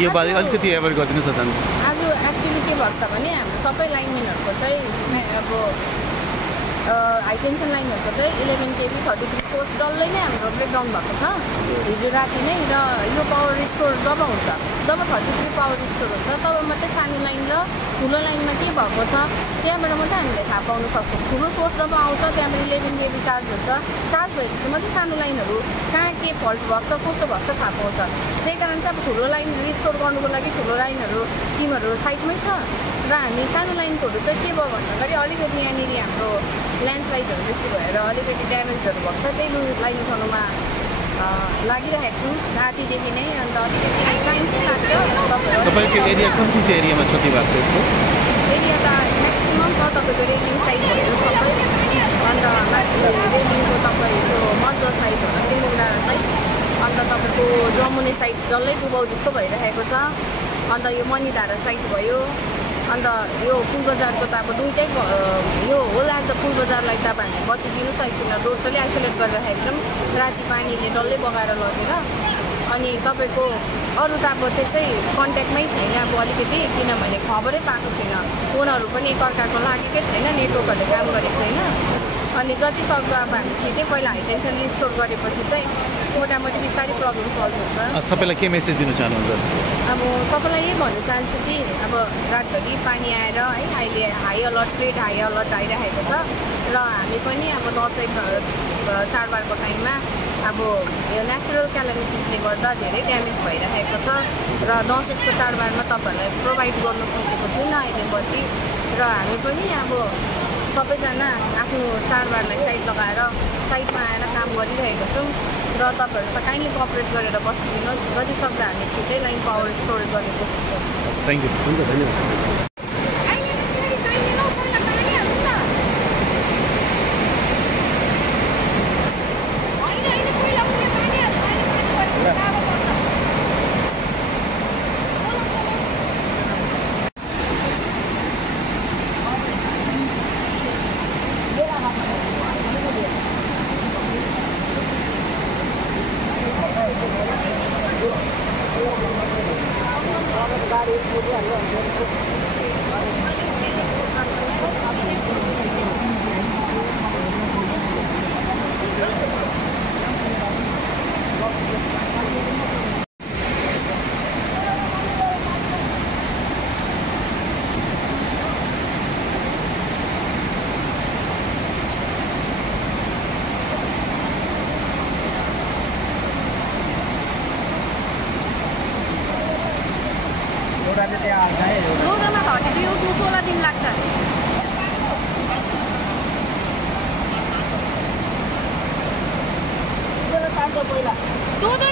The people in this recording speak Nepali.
यो बारे अलिकति एभोइड गरिदिनुहोस् न। आज एक्चुअली के भएको छ भने हाम्रो सबै लाइनमेनहरूको चाहिँ अब हाई टेन्सन लाइनहरूको चाहिँ 11 kV 33 फोर्स डल्लै नै हाम्रो ब्रेकडाउन भएको छ हिजो राति नै। र यो पावर रिस्टोर जब हुन्छ, जब 33 पावर रिस्टोर हुन्छ तब मात्रै सानो लाइन र ठुलो लाइनमा के भएको छ त्यहाँबाट मात्रै हामीले थाहा पाउन सक्छौँ। ठुलो सोर्स जब आउँछ त्यहाँबाट 11 kV चार्ज हुन्छ, चार्ज भएपछि मात्रै सानो लाइनहरू कहाँ के फल्ट भएको छ कस्तो भएको छ थाहा पाउँछ। त्यही कारण चाहिँ अब ठुलो लाइन रिस्टोर गर्नुको लागि ठुलो लाइनहरू टिमहरू साइडमै छ र हामी सानो लाइनकोहरू चाहिँ के भयो भन्दाखेरि अलिकति यहाँनिर हाम्रो ल्यान्डस्लाइडहरू बेसी भएर अलिकति ड्यामेजहरू भएको छ, त्यही लाइन उठाउनुमा लागिरहेको छौँ रातिदेखि नै। अन्त अलिकति टाइम चाहिँ लाग्छ। तपाईँको एरिया कुन कुन चाहिँ एरियामा क्षति भएको छ? एरिया त म्याक्सिमम् छ तपाईँको रेलिङ साइडहरू सबै, अन्त माथि रेलिङको तपाईँको मध्य साइडहरू सिङ्गुडाँडा साइड, अन्त तपाईँको जमुने साइड डल्लै डुबाउ जस्तो भइरहेको छ। अन्त यो मणिधारा साइड भयो, अन्त यो पुल बजारको त अब दुइटै यो होल आज पुल बजारलाई त अब हामी बत्ती दिनु सकेको छैन, टोटली आइसोलेट गरिरहेको छौँ राति पानीले डल्लै बगाएर लगेर। अनि तपाईँको अरू त अब त्यसै कन्ट्याक्टमै छैन अब अलिकति, किनभने खबरै पाएको छैन, फोनहरू पनि एकअर्काको लागेकै छैन, नेटवर्कहरूले काम गरेको छैन। अनि जति सक्दो अब हामी छिटै पहिला हाई टेन्सन रिस्टोर गरेपछि चाहिँ मोटामोटी बिस्तारै प्रब्लम सल्भ हुन्छ। सबैलाई के मेसेज दिन चाहनुहुन्छ? अब सबैलाई यही भन्न चाहन्छु कि अब रातभरि पानी आएर है अहिले high alert red high alert आइरहेको छ र हामी पनि अब दसैँ चाडबाडको टाइममा अब यो नेचुरल क्यालामिटिजले गर्दा धेरै ड्यामेज भइरहेको छ र दसैँको चाडबाडमा तपाईँहरूलाई प्रोभाइड गर्नु सकेको छैन अहिले बत्ती। र हामी पनि अब सबैजना आफ्नो चाडबाडलाई साइड लगाएर साइडमा आएर काम गरिरहेको छौँ र तपाईँहरू त काइन्डली कोअपरेट गरेर बसिदिनुहोस्। जति सक्दो हामी छिटै लाइन पावर स्टोर गर्ने कोसिस गर्छौँ। Thank you. हुन्छ, धन्यवाद। रोडमा 16 दिन लाग्छ। दुध